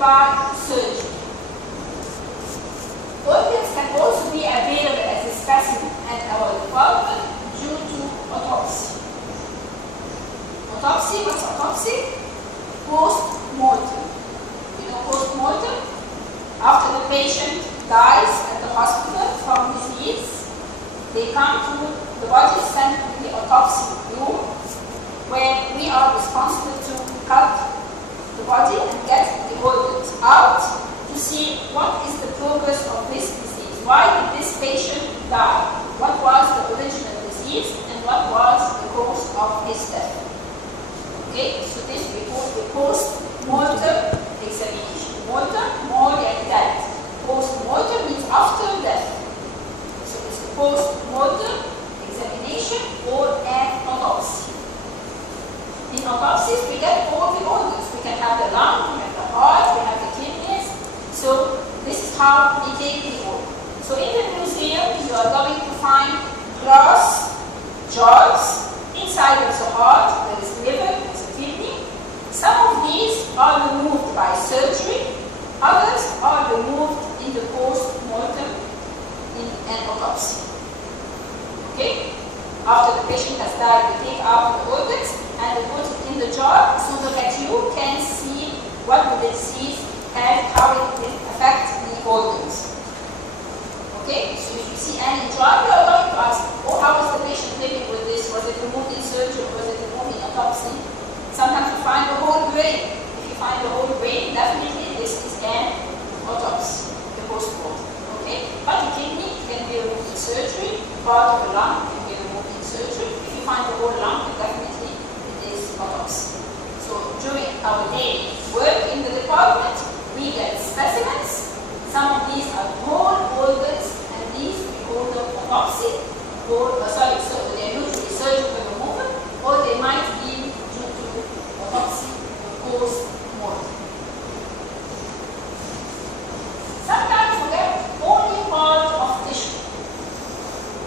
by surgery. Organs can also be available as a specimen at our department due to autopsy. Autopsy, what's autopsy? Post-mortem. You know post-mortem? After the patient dies at the hospital from disease, they come to the body is sent to the autopsy room where we are responsible to cut the body and get the organs out to see what is the progress of this disease. Why did this patient die? What was the original disease and what was the cause of his death? Okay, so this we call the post-mortem examination. Mortem, more than death. Post-mortem means after death. So it's a post-mortem examination or an autopsy. In autopsies, we get all the organs. We can have the lung, we have the heart, we have the kidneys. So this is how we take the organ. So in the museum, you are going to find glass jars. Inside of the heart, there is liver, there is a kidney. Some of these are removed by surgery. Others are removed in the post-mortem in an autopsy. Okay? After the patient has died, we take out the organs and we put it in the jar so that you can see what the disease and how it will affect the organs. Okay? So if you see any jar, you are going to ask, oh, how is the patient living with this? Was it removed in surgery or was it removed in autopsy? Sometimes you find the whole brain. If you find the whole brain, definitely this is an autopsy, the post-mortem. Okay? But the kidney can be removed in surgery, part of the lung can be removed in surgery. If you find the whole lung, definitely it is autopsy. So during our daily work in the department, we get specimens. Some of these are whole organs, and these we call them autopsy, or so they are usually surgical removal, or they might be due to autopsy or post-mortem. Sometimes we get only part of tissue,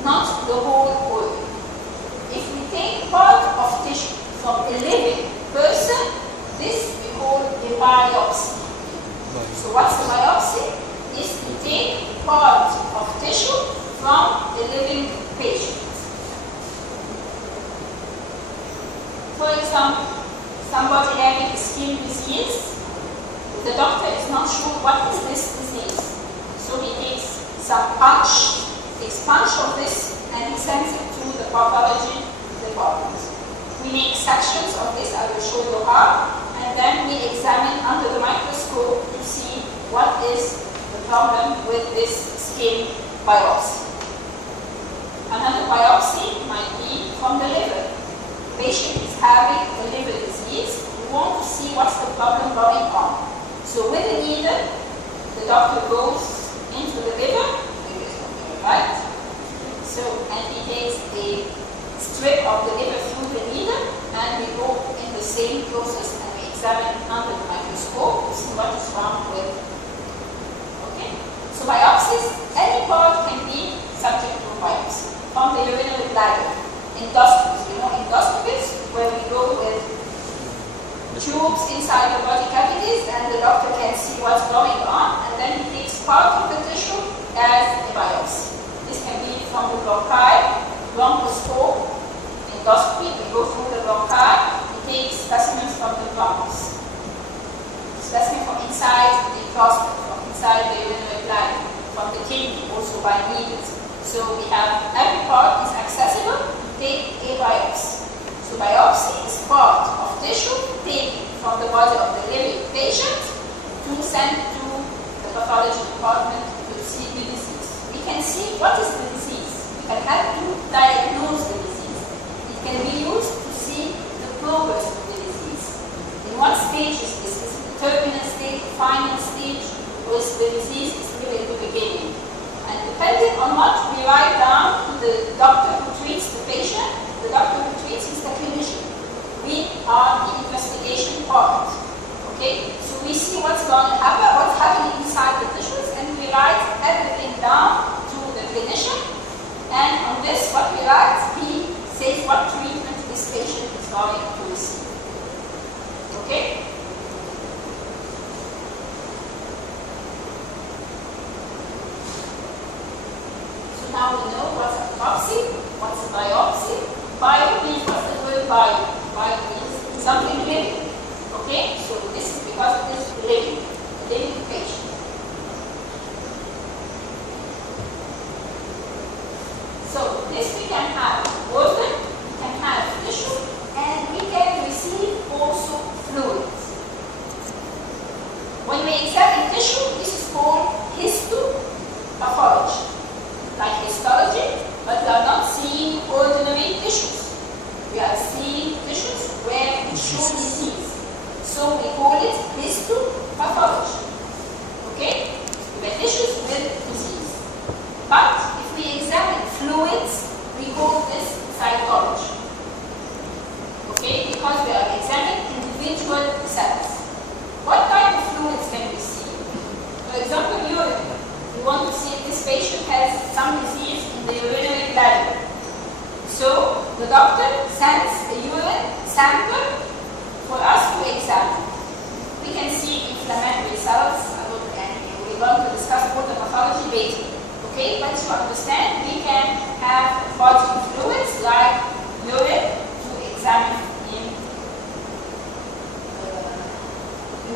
not the whole organ. If we take part of tissue from a living person, this we call a biopsy. So what's the biopsy? Is to take part of tissue from a living patient. For example, somebody having a skin disease, the doctor is not sure what is this disease. So he takes some punch, takes punch of this, and he sends it to the pathology department. We make sections of this, I will show you how, and then we examine under the microscope to see what is the problem with this skin biopsy. Another biopsy might be from the liver. The patient is having a liver disease. We want to see what's the problem going on. So with the needle, the doctor goes into the liver, right? So, and he takes a strip of the liver through the needle, and we go in the same process and we examine under the microscope to see what is wrong with. Okay? So biopsies, any part can be subject to biopsy. From the urinary bladder, endoscopies, you know endoscopies, where we go with tubes inside the body cavities and the doctor can see what's going on, and then he takes part of the tissue as a biopsy. This can be from the bronchi, bronchoscope, endoscopy, we go through the bronchi, we take specimens from the lungs, specimen from inside the prostate, from inside the urinary bladder, from the kidney, also by needles. So we have every part is accessible to take a biopsy. So biopsy is part of tissue taken from the body of the living patient to send to the pathology department to see the disease. We can see what is the disease. We can help to diagnose the disease. It can be used to see the progress of the disease. In what stage is this? Is it the terminal stage, final stage, or is the disease still at the beginning? And depending on what we write down to the doctor who treats the patient, the doctor who treats is the clinician. We are the investigation part. Okay? So we see what's going to happen, what's happening inside the tissues, and we write everything down to the clinician. And on this, what we write, he says what treatment this patient is going to receive. Okay? live? Live means something living. Okay? So this is because it is living patient. So this we can have organ, we can have tissue, and we can receive also fluids. When we examine tissue, this is called histopathology, like histology, but we are not seeing ordinary tissues. We are seeing tissues where we show disease. So we call it histopathology. Okay? The tissues with disease. But if we examine fluids, we call this cytology. Okay? Because we are examining individual cells. What kind of fluids can we see? For example, urine. We want to see if this patient has some disease in the urinary bladder. So the doctor sends a urine sample for us to examine. We can see inflammatory cells, and we're going to discuss all the pathology later. Okay, but to understand, we can have body fluids like urine to examine in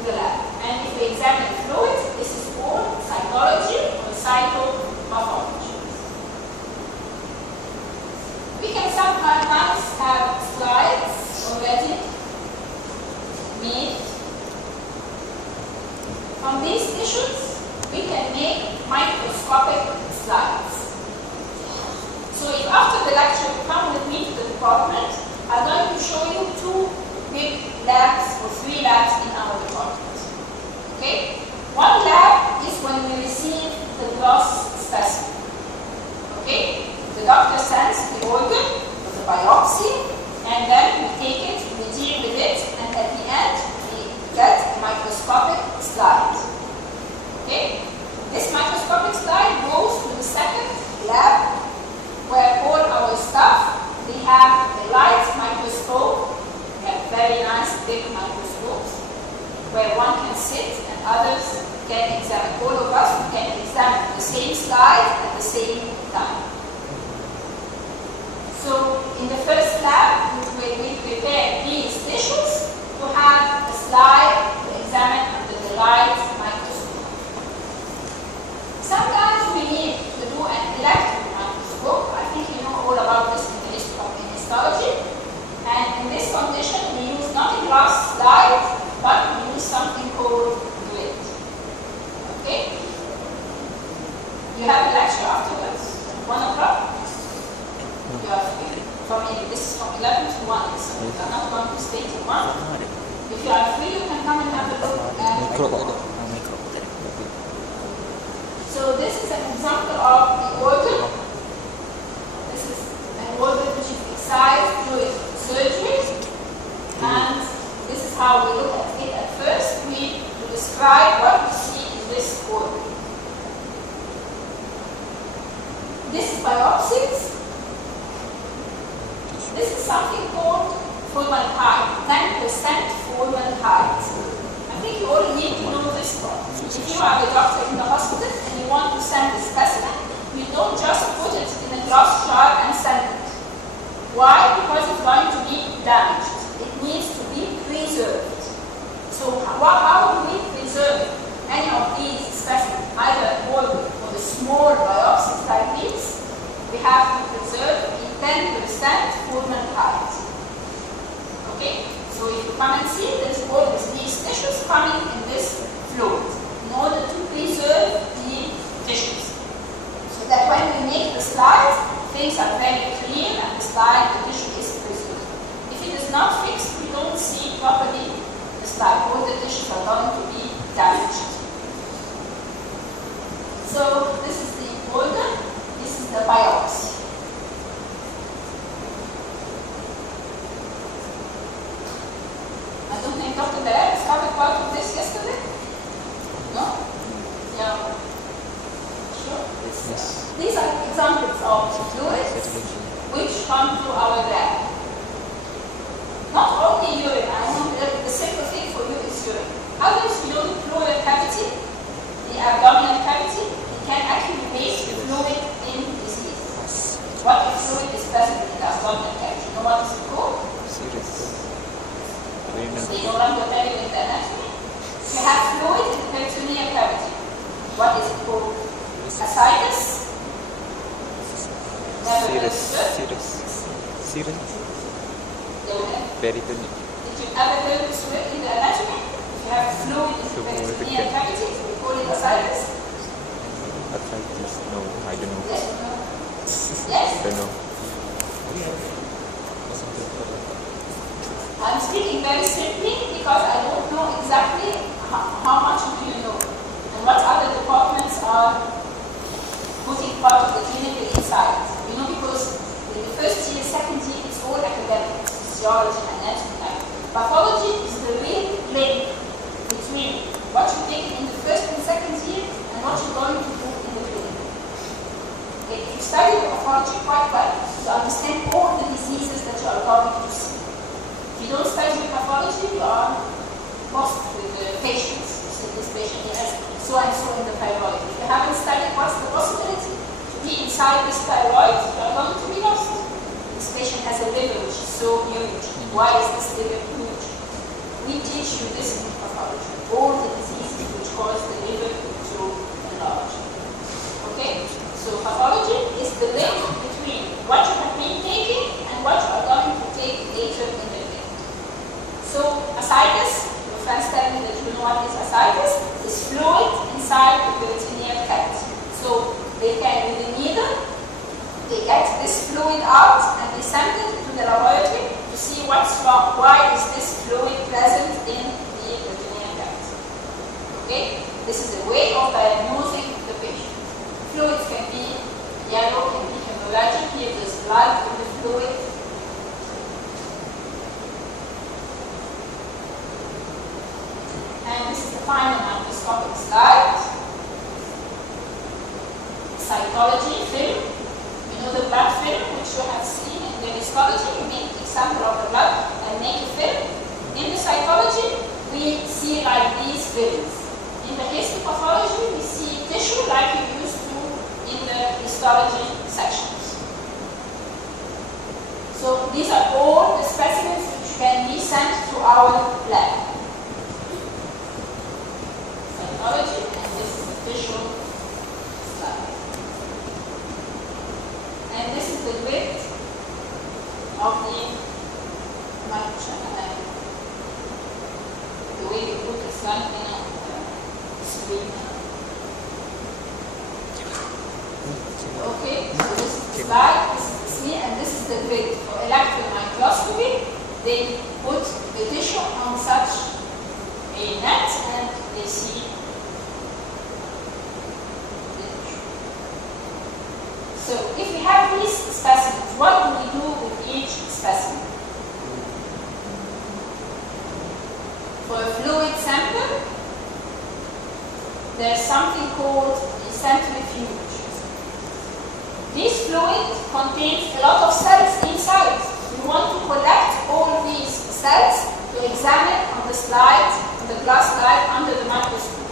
the lab. And if we examine fluids, this is called cytology or cytopathology. We can sometimes have slides already made. From these tissues, we can make microscopic slides. So if after the lecture you come with me to the department, I'm going to show you 2 big labs or 3 labs in our department. Okay? One lab is when we receive the glass specimen. Okay? The doctor sends the organ for the biopsy, and then we take it, we deal with it, and at the end we get a microscopic slide. Okay? This microscopic slide goes to the second lab where all our stuff, we have a light microscope, we have very nice big microscopes where one can sit and others can examine. All of us can examine the same slide at the same time. So in the first lab, we prepare these tissues to have a slide to examine under the light microscope. Sometimes we need to do an electron microscope. I think you know all about this in the histology. And in this condition, we use not a glass slide, but we use something called grid. Okay? You have a lecture afterwards. 1 o'clock? You are free. This is from 11 to 1. So you are not going to stay till 1. If you are free, you can come and have a look at So this is an example of the organ. This is an organ which is excised during surgery. And this is how we look at it at first. We need to describe what we see in this organ. This is biopsies. This is something called formaldehyde, 10% formaldehyde. I think you all need to know this part. If you are a doctor in the hospital and you want to send a specimen, you don't just put it in a glass jar and send it. Why? Because it's going to be damaged. It needs to be preserved. So how do we preserve any of these specimens, either organ or the small biopsies like these? We have to preserve the 10% formaldehyde. Okay? So if you come and see, there's always these tissues coming in this fluid in order to preserve the tissues. So that when we make the slides, things are very clean and the slide, the tissue is preserved. If it is not fixed, we don't see properly the slide. All the tissues are going to be damaged. So this is the organ, this is the biopsy. I don't think Dr. Dalal covered part of this yesterday? No? Yeah. Sure? Yes. These are examples of fluids which come to our lab. Not only urine, I know the simple thing for you is urine. Others, you know, the pleural cavity, the abdominal cavity, it can accumulate fluid in disease. What if fluid is present in us? sebanyak. You know what is it called? Serous. They no longer tell you in the anatomy. You have fluid in the peritoneal cavity. What is it called? Ascites? Never heard of it? Serous. Peritoneal. Did you ever hear this word in the anatomy? If you have fluid in the peritoneal cavity, we call it ascites. Ascites? No, I don't know. Yes or no? Yes? I don't know. I'm speaking very simply because I don't know exactly how much do you know and what other departments are putting part of the clinical inside. You know, because in the first year, second year, it's all academic, physiology, anatomy. Pathology is the real link between what you take in the first and second year and what you're going to do in the clinic. Okay, if you study the pathology quite well, you understand all the diseases that you are going to see. If you don't study pathology, you are lost with the patients. You see, this patient has so and so in the thyroid. If you haven't studied what's the possibility to be inside this thyroid, you are going to be lost. This patient has a liver which is so huge. Why is this liver huge? We teach you this in pathology. All the diseases which cause the liver to enlarge. Okay? So pathology is the link between what you have been taking and what you are going to take later in the day. So ascites, your friends tell me that you know what is ascites, is fluid inside the peritoneal cavity. So they can, with a needle, they get this fluid out and they send it to the laboratory to see what's wrong. Why is this fluid present in the peritoneal cavity? Okay? This is a way of diagnosing the patient. Fluids can be yellow, can be hemorrhagic. Here there's blood in the fluid. And this is the final microscopic slide. Cytology film. You know the blood film which you have seen in the histology. You make an example of the blood and make a film. In the cytology, we see like these films. In the histopathology, we see tissue like you used to in the histology sections. So these are all the specimens which can be sent to our lab. Cytology, and this is the tissue slide. And this is the width of the microchannel. The way we put the slide in a screen. Okay, so this is the slide, this is the smear, and this is the grid. For electron microscopy, they put the tissue on such a net and they see the tissue. So if we have these specimens, what do we do with each specimen? For a fluid sample, there's something called a centrifuge. This fluid contains a lot of cells inside. We want to collect all these cells to examine on the slide, on the glass slide under the microscope.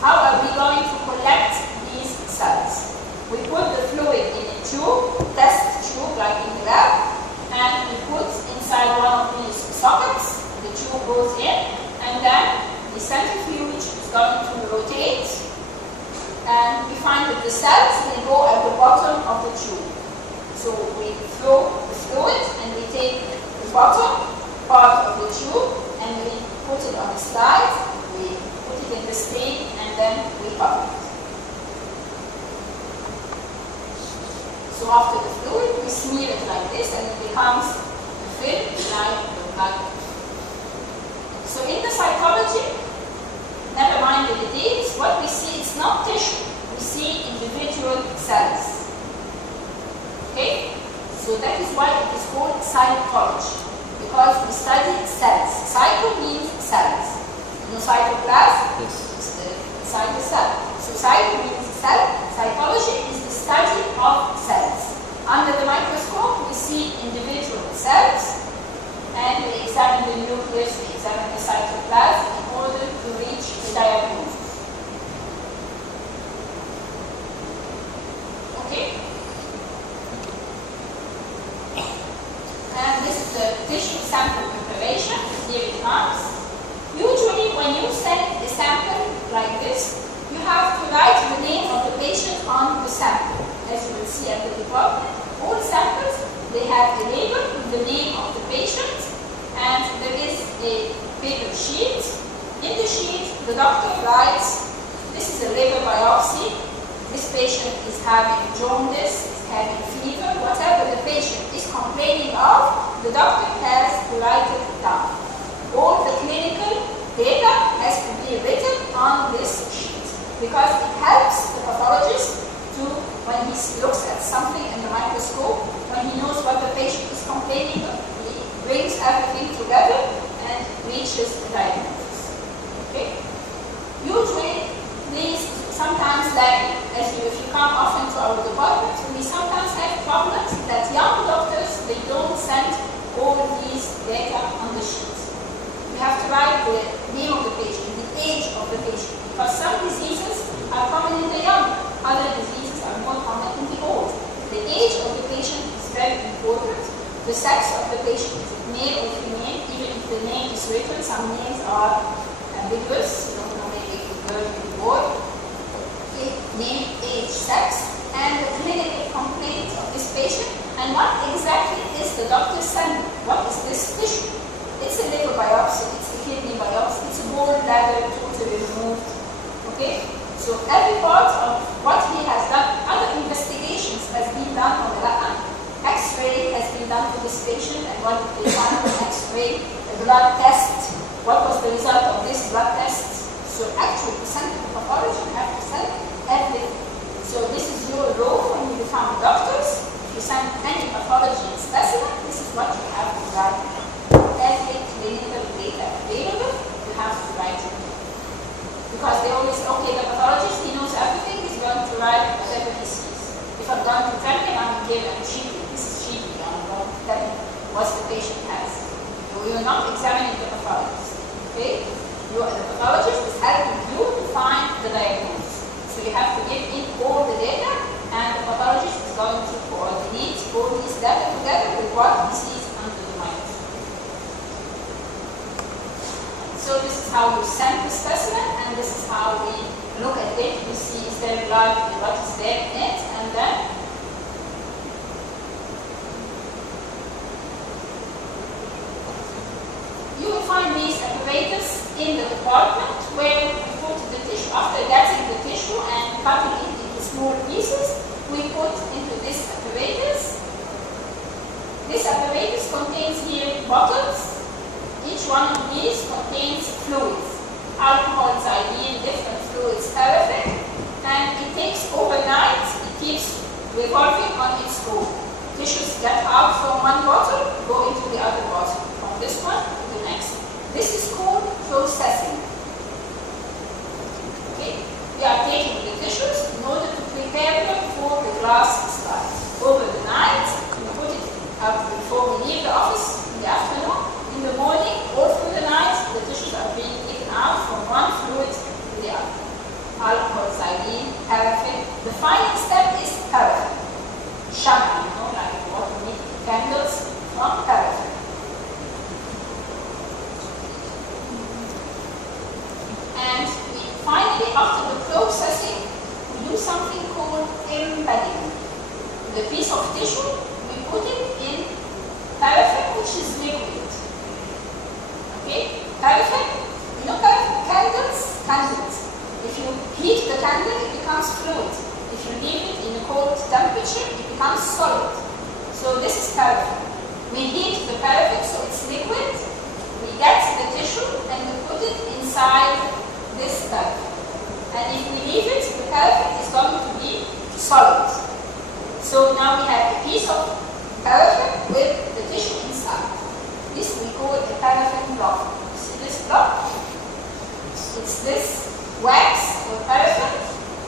How are we going to collect these cells? We put the fluid in a tube, test tube like in the lab, and we put inside one of these sockets. The tube goes in, and then the centrifuge is going to rotate. And we find that the cells will go at the bottom of the tube. So we throw the fluid and we take the bottom part of the tube and we put it on the slide, we put it in the stream, and then we pump it. So after the fluid, we smear it like this and it becomes a film like the blood. So in the cytology, never mind the details, what we see is not tissue, we see individual cells. Okay? So that is why it is called cytology, because we study cells. Cyto means cells. You know cytoplasm? Yes. It's the cytocell. So cyto means cell. Cytology is the study of cells. Under the microscope, we see individual cells, and we examine the nucleus, we examine the cytoplasm in order to reach the diagnosis. Okay? sample preparation. Here it comes. Usually when you send a sample like this, you have to write the name of the patient on the sample. As you will see at the department, all samples, they have a label with the name of the patient, and there is a paper sheet. In the sheet, the doctor writes, this is a liver biopsy, this patient is having jaundice, is having fever, whatever the patient is complaining of, the doctor has to write it down. All the clinical data has to be written on this sheet because it helps the pathologist to, when he looks at something in the microscope, when he knows what the patient is complaining of, he brings everything together and reaches a diagnosis. Okay? Usually, these sometimes lacking. If you come often to our department, we sometimes have problems that young doctors, they don't send all these data on the sheet. You have to write the name of the patient, the age of the patient, because some diseases are common in the young, other diseases are more common in the old. The age of the patient is very important. The sex of the patient, is it male or female, even if the name is written, some names are ambiguous, you don't know maybe a girl or a boy. Okay. Name, age, sex, and the clinical complaint of this patient, and what exactly is the doctor sending? What is this tissue? It's a liver biopsy, it's a kidney biopsy, it's a gallbladder totally removed. Okay? So every part of what he has done, other investigations has been done on the lab. X-ray has been done for this patient, and what they found on X-ray, a blood test. What was the result of this blood test? So actually, the center of pathology have to send everything. So this is your role when you become doctors. If you send any pathology specimen, this is what you have to write. Every clinical data available, you have to write it. Because they always say, okay, the pathologist, he knows everything, he's going to write whatever he sees. If I'm going to tell him, I'm going to give him cheaply. This is cheaply, I'm going to tell him what the patient has. So we are not examining the pathologist. Okay? The pathologist is helping you to find the diagnosis. So you have to give in all the data, and the pathologist is going to coordinate all these data together with what he sees under the microscope. So this is how you send the specimen, and this is how we look at it. We see is there blood, what is there in it, and then you will find these apparatus in the department where we put the tissue. After getting the tissue and cutting it into small pieces, we put into this apparatus. This apparatus contains here bottles. Each one of these contains fluids, alcohol, xylene, different fluids, everything, and it takes overnight, it keeps revolving on its own. Tissues get out from one bottle, go into the other bottle, from this one to the next. This is called processing. Okay? We are taking the tissues in order to prepare them for the glass slide. Over the night, we put it up before we leave the office in the afternoon. In the morning or through the night, the tissues are being taken out from one fluid to the other. Alcohol, xylene, paraffin. The final step is paraffin. Shama, you know, like what we make candles from paraffin. And finally, after the processing, we do something called embedding. The piece of tissue, we put it in paraffin, which is liquid. Okay? Paraffin, you know candles. If you heat the candle, it becomes fluid. If you leave it in a cold temperature, it becomes solid. So this is paraffin. We heat the paraffin so it's liquid. We get the tissue and we put it inside this paraffin. And if we leave it, the paraffin is going to be solid. So now we have a piece of paraffin with the tissue inside. This we call a paraffin block. You see this block? It's this wax or paraffin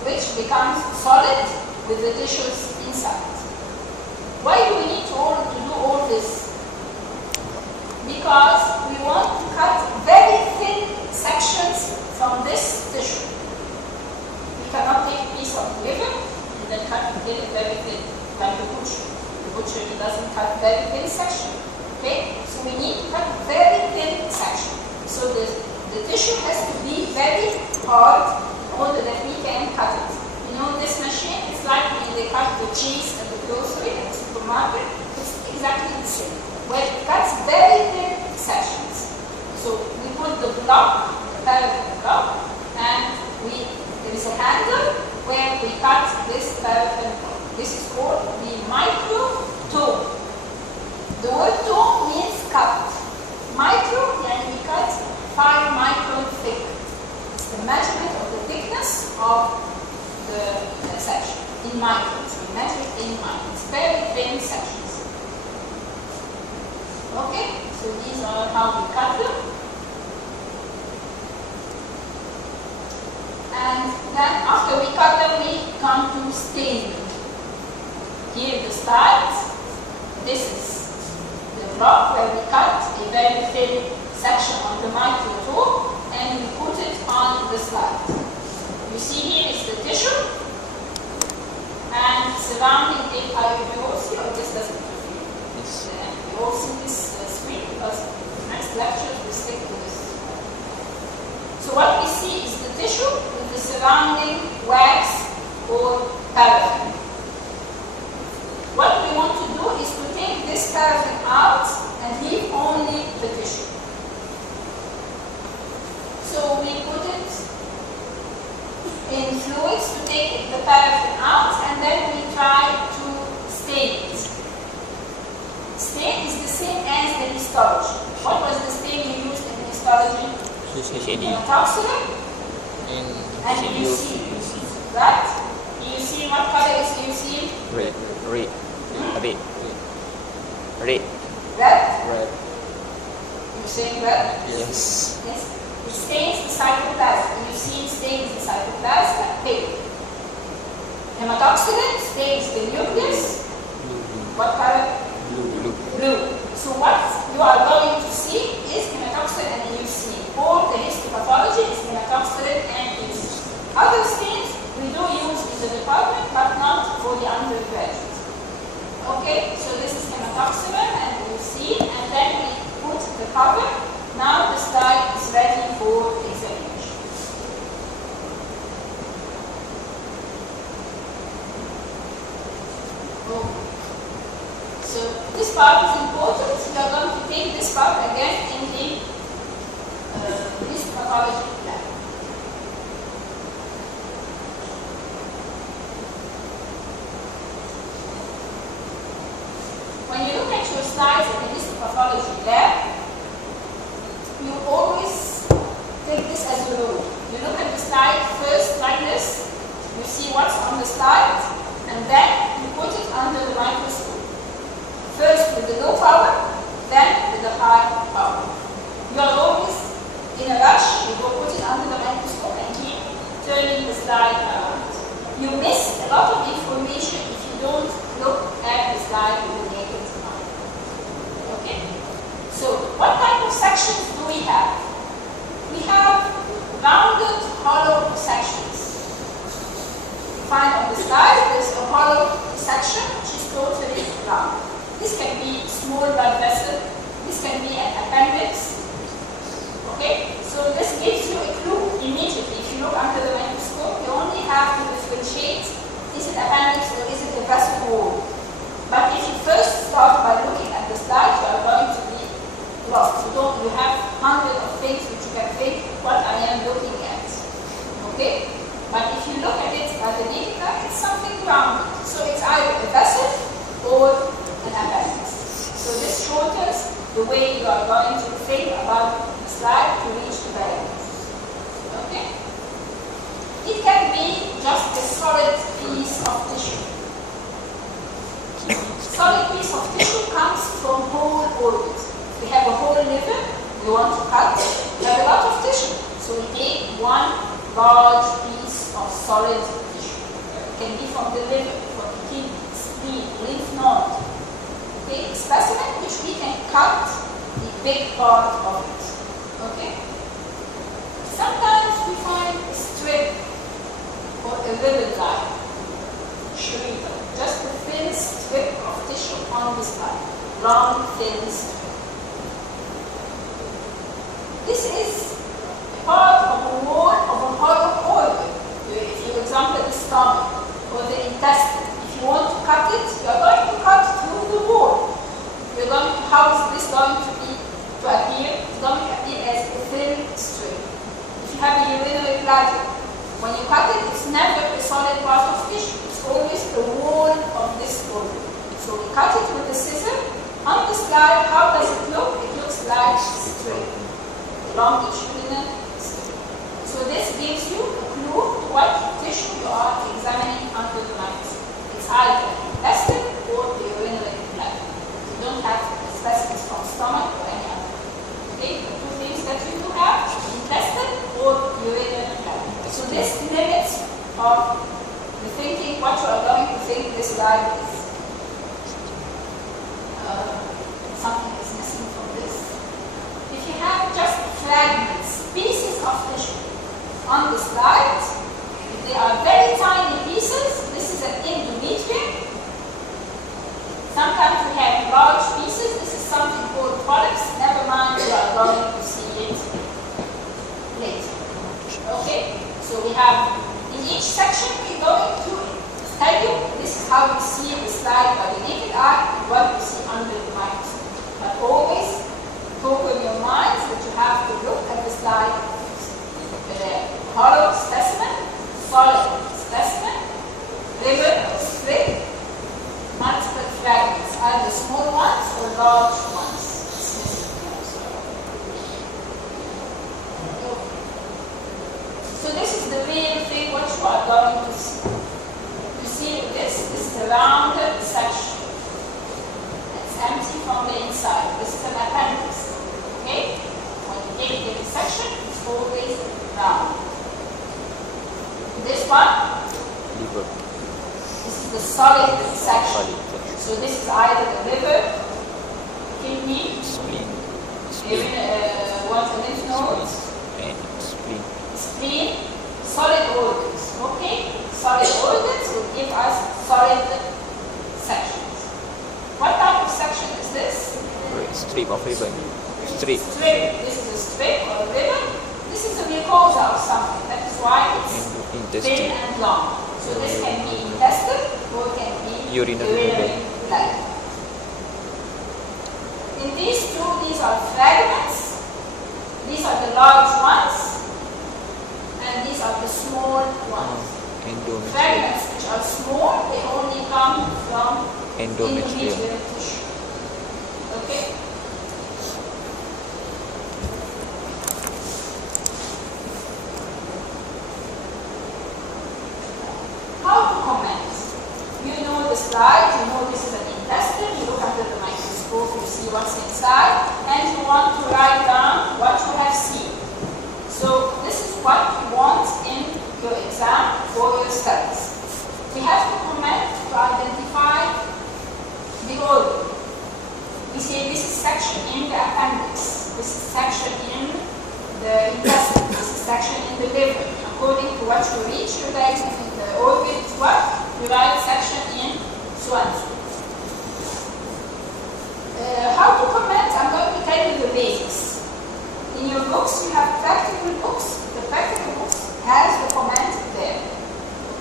which becomes solid with the tissues inside. Why do we need to do all this? Because we want to cut very thin sections from this tissue. We cannot take a piece of liver and then cut it very thin, like a butcher. The butcher doesn't cut very thin section. Okay? So we need to block, the paraffin block, and there is a handle where we cut this paraffin block. This is called the microtome. The word tome means cut. Micro, and we cut 5 micron thick. It's the measurement of the thickness of the section in microns. We measure it in microns. Very thin sections. Okay, so these are how we cut them. And then after we cut them, we come to stain them. Here the start. This is the block where we cut a very thin section on the microtome and we put it on the slide. You see here is the tissue and surrounding it are you all see or this doesn't interfere? Yes. You all see this screen because next lecture we stick to this. So what we see is the tissue with the surrounding wax or paraffin. What we want to do is to take this paraffin out and leave only the tissue. So we put it in fluids to take the paraffin out and then we try to stain it. Stain is the same as the histology. What was the stain we used in histology? Toxin and UC. Right? UC, what color is UC? Red. Red. A bit. Red. Red? You're saying red? Yes. Yes. It stains the cytoplasm. You see it stains the cytoplasm pink. Hematoxylin stains the nucleus. What color? Blue. So what you are going to see is hematoxylin and UC. All the histopathology is hematoxylin and UC. Other stains we do use in the department, but not for the undergraduate. Okay, so this is hematoxylin and UC, and then we put the cover. Now the slide is ready for examination. Okay. So this part is important. We are going to take this part again in the histopathology lab. When you look at your slides in the histopathology lab, you always take this as a rule. You look at the slide first like this, you see what's on the slide, and then you put it under the microscope. First with the low power, then with the high power. You are always in a rush, you go put it under the microscope and keep turning the slide around. You miss a lot of information if you don't look at the slide with the naked eye. Okay? So, what type of sections do we have? We have rounded, hollow sections. You find on the slide there's a hollow section which is totally round. This can be small blood vessel. This can be an appendix. Okay? So this gives you a clue immediately. If you look under the microscope, you only have to differentiate, is it appendix or is it a vessel wall? But if you first start by looking at the slide, you are going to be lost. You have hundreds of things which you can think what I am looking at. Okay? But if you look at it by the naked eye, it's something rounded. So it's either a vessel or an appendix. So this shortens the way you are going to think about the slide to reach the diagnosis. Okay? It can be just a solid piece of tissue. Solid piece of tissue comes from whole organs. We have a whole liver, we want to cut. We have a lot of tissue. So we take one large piece of solid tissue. It can be from the liver, from the kidney, spleen, lymph node. Okay, specimen which we can cut the big part of it. Okay? Sometimes we find a strip or a ribbon line, just a thin strip of tissue on this line, long, thin strip. This is a part of a wall of a hollow organ. If you example the stomach or the intestine, if you want to cut it, you are going to cut through the wall. You're going to, how is this going to appear? It's going to appear as a thin strip. you have a urinary bladder. When you cut it, it's never a solid part of tissue. It's always the wall of this organ. So we cut it with the scissor. On the slide, how does it look? It looks like straight, longitudinal straight. So this gives you a clue to what tissue you are examining under the microscope. It's either intestine or the urinary bladder. You don't have specimens from stomach or any other. Okay, the two things that you do have, intestine or urinary bladder. So this limits of the thinking, what you are going to think this slide is. Something is missing from this. If you have just fragments, pieces of tissue on the slide, if they are very tiny pieces, this is an endometrium. Sometimes we have large pieces. This is something called polyps. Never mind, we are going to see it later. Okay? So we have, in each section, we're going to tell you, this is how you see the slide by the naked eye and what you see under the microscope. But always talk in your minds that you have to look at the slide. Hollow specimen, solid specimen, river or split, multiple fragments, either small ones or large ones. So this is the real thing what you are going to see. You see this is a rounded section. It's empty from the inside. This is an appendix. Okay? When you take the section, it's always round. This one, liver. this is the solid section. So this is either the liver, kidney, Spleen. lymph nodes, And spleen. spleen, solid organs. Okay? Solid organs will give us solid sections. What type of section is this? Strip of ribbon. Strip. Strip. This is a strip or a ribbon. This is a mucosa or something. That is why it's thin and long. So this can be intestine or it can be urinary bladder. In these two, these are fragments. These are the large ones. And these are the small ones. Fragments which are small, they only come from endometrial tissue. Okay? How to comment? You know the slide, you know this is an intestine, you look under the microscope, you see what's inside, and you want to write down what you have seen. So this is what you want in your exam for your studies. We have to comment to identify the organ. We say this is section in the appendix, this is section in the intestine, this is section in the liver. According to what you reach, you write in the organ is what? You write section in so and so. How to comment? I'm going to tell you the basics. In your books, you have practical books. The practical books has the comment there.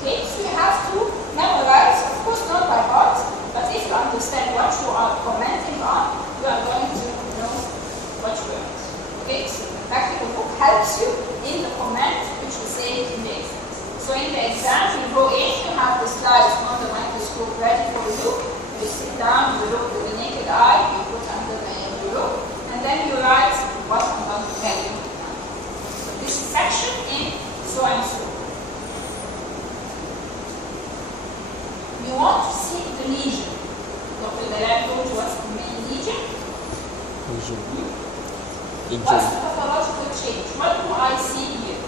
Okay, so you have to memorize, of course not by heart, but if you understand what you are commenting on, you are going to know what you wrote. Okay, so the practical book helps you in the comment which you say in the exam. So in the exam, you go in, you have the slides on the microscope ready for you. You sit down, you look with the naked eye, you put under the envelope, and then you write what I'm going to tell you. So this section in so and so. You want to see the lesion. Dr. Dalal told you what's the main lesion? What's the pathological change? What do I see here?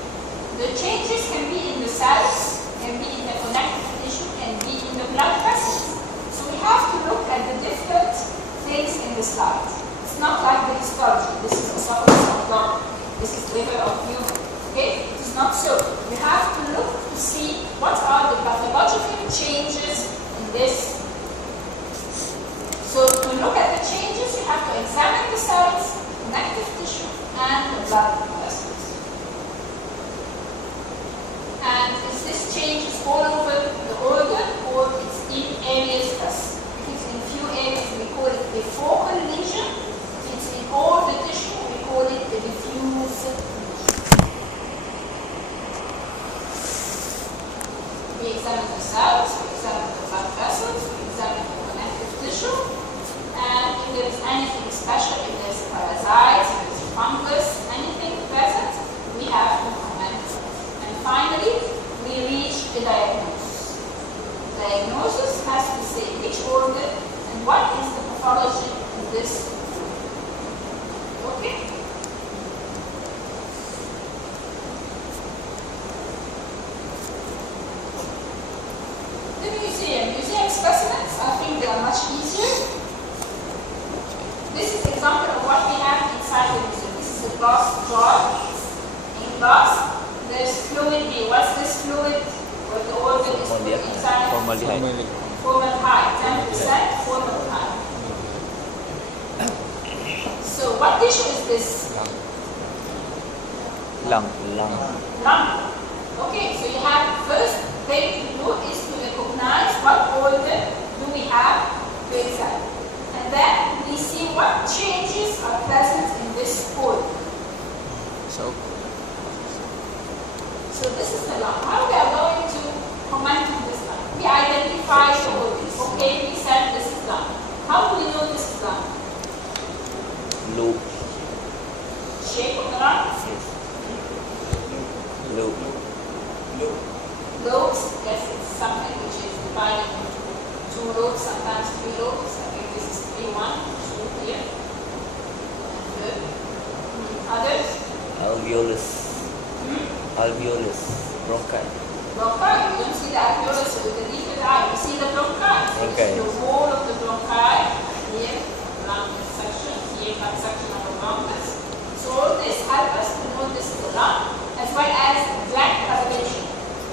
The changes can be in the cells, can be in the connective tissue, can be in the blood vessels. So we have to look at the different things in the slide. It's not like the histology. This is esophagus of dog. This is liver of human. Okay? It is not so. You have to look to see what are the pathological changes in this. So to look at the changes, you have to examine the cells, connective tissue, and the blood vessels. And is this changes all over the organ or it's in areas first? If it's in few areas, we call it a focal lesion. If it's in all the tissue, we call it a diffuse lesion. glass jar. In glass, there's fluid here. What's this fluid? What the organ is put inside? Formaldehyde. Formaldehyde. 10% formaldehyde. So what tissue is this? Lung. Lung. Okay, so you have first thing to do is to recognize what organ do we have to examine. And then we see what changes are present in this organ. So this is the lung. How we are going to comment on this lung? We identify the organs. Okay, we said this is lung. How do we know this is lung? lobe. Shape of the lung? Yes. Lobe. Lobes, yes, it's something which is divided into 2 lobes, sometimes 3 lobes. I think this is 3, 1, 2 here. And good. Others? Alveolus. Alveolus. Bronchi. Bronchi, you don't see the alveolus with the naked eye. You see the bronchi. Okay. The whole of the bronchi. Here, lung section. Here, that section of the bronchus. So all this helps us to know this is the lung, as well as black coloration.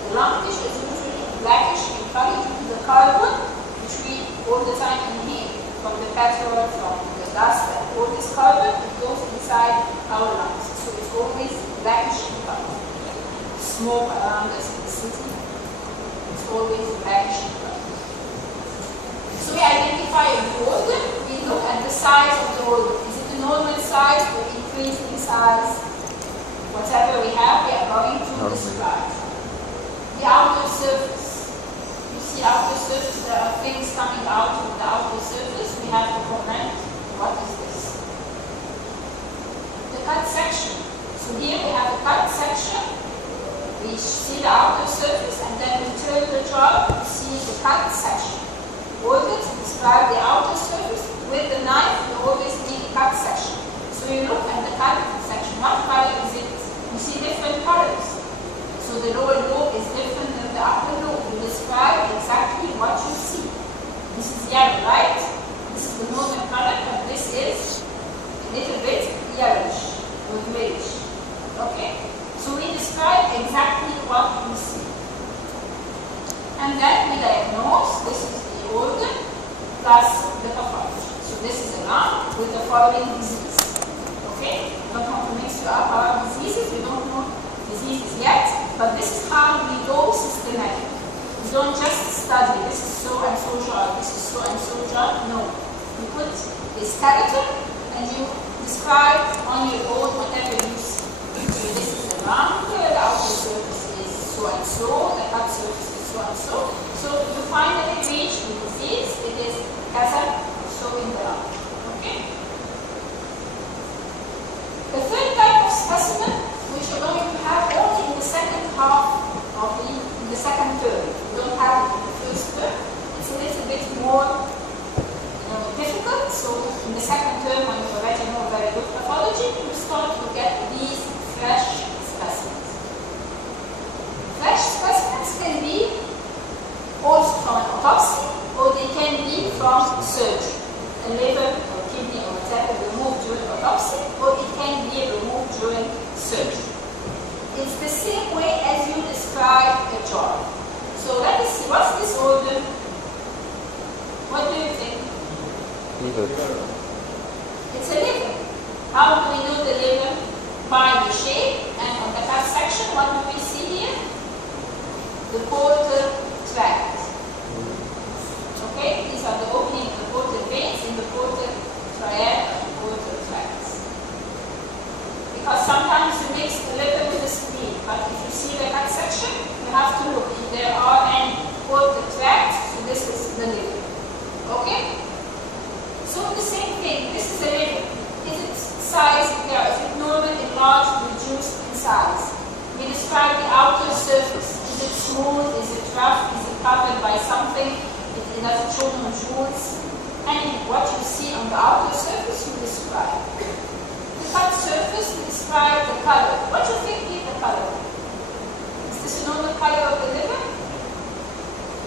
The lung tissue is usually blackish in color due to the carbon, which we all the time inhale from the petrol, from the dust, and all this carbon it goes inside our lungs. So it's always blackish in color. Smoke around us in the city, it's always blackish in color. So we identify the organ, we look at the size of the organ. Is it the normal size or increasing size? Whatever we have, we are going to describe. The outer surface. You see outer surface, there are things coming out of the outer surface. We have to comment, what is this? The cut section. So here we have a cut section. We see the outer surface and then we turn the chart to see the cut section. Always describe the outer surface with the knife, you always need a cut section. So you look at the cut section. What color is it? You see different colors. So the lower lobe is different than the upper lobe. You describe exactly what you see. This is yellow, right? This is the normal color, but this is a little bit yellowish or grayish. Okay? So we describe exactly what we see. And then we diagnose, this is the organ plus the pathology. So this is a lung with the following disease. Okay? We don't want to mix you up our diseases. We don't know diseases yet, but this is how we go systematically. We don't just study, this is so and so jar, this is so and so jar. No. You put a skeleton and you describe on your own whatever you see. So this is a lung, the outer surface is so and so, the cut surface is so and so. So you finally reach the disease, it is kaza, so in the lung. Okay? The third type of specimen, which you're going to have only in the second half of the second term. You don't have it in the first term. It's a little bit more difficult. So in the second term, when you already know very good pathology, you start to get these fresh specimens. Fresh specimens can be also from an autopsy, or they can be from surgery. A liver or kidney or whatever removed during autopsy, or it can be removed during surgery. It's the same way as you describe a jar. So let us see, what's this organ? What do you think? Liver. It's a liver. How do we know the liver? By the shape, and on the cut section, what do we see here? The portal tract. Okay, these are the opening of the portal veins in the portal triad and portal tracts. Because sometimes you mix the liver with the spleen, but if you see the cut section, you have to look if there are any portal tracts. So this is the liver. Okay? So the same thing, this is the liver. Is it size? Yeah, is it normal, enlarged, reduced in size? We describe the outer surface. Is it smooth? Is it rough? Is it covered by something? It doesn't show nodules. Anything, what you see on the outer surface, you describe. The cut surface, you describe the color. What do you think is the color? Is this a normal color of the liver?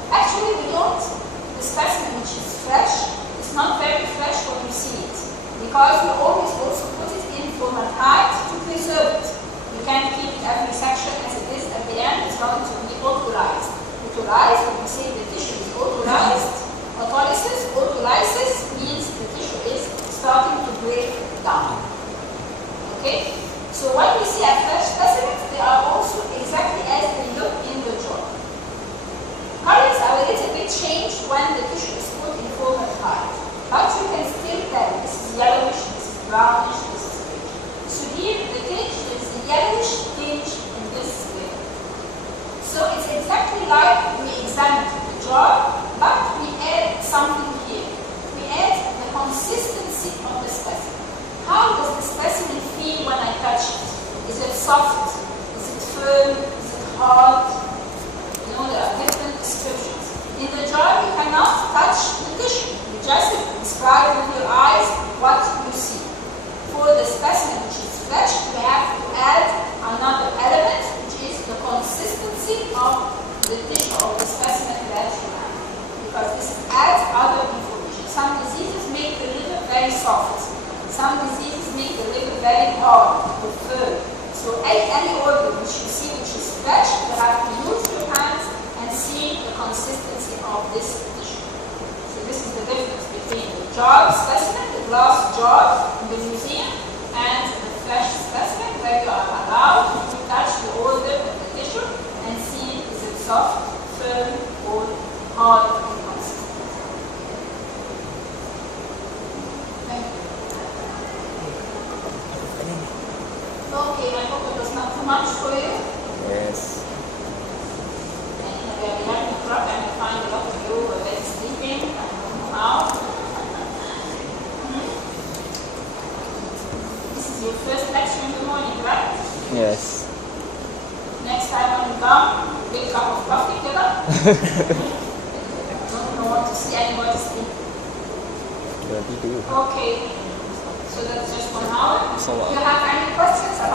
Actually, we don't. The specimen which is fresh, it's not very fresh when you see it. Because we always also put it in formaldehyde to Okay? So what we see at first specimens, they are also exactly as they look in the jar. Colors are a little bit changed when the tissue is put in formaldehyde. But you can still tell this is yellowish, this is brownish, this is gray. So here the tinge is the yellowish tinge in this way. So it's exactly like we examined the jar, but we add something here. We add the consistency of the specimen. How does the specimen feel when I touch it? Is it soft? Is it firm? Is it hard? You know, there are different descriptions. In the jar, you cannot touch the tissue. You just describe with your eyes what you see. For the specimen which is fleshed, we have to add another element, which is the consistency of the tissue of the specimen that you have. Because this adds other information. Some diseases make the liver very soft. Some diseases make the liver very hard or firm. So any organ which you see which is fleshed, you have to use your hands and see the consistency of this tissue. So this is the difference between the jar specimen, the glass jar in the museum, and the flesh specimen, where you are allowed to touch the organ of the tissue and see is it soft, firm, or hard and consistent. Thank you. Okay, I hope it was not too much for you. Yes. We are 11 o'clock and I find a lot of you were very sleeping. I don't know how. This is your first lecture in the morning, right? Yes. Next time when you come, big cup of coffee together. Don't want to see anybody sleep. Yeah, we do. Okay. So that's just 1 hour. So, Do you have any questions?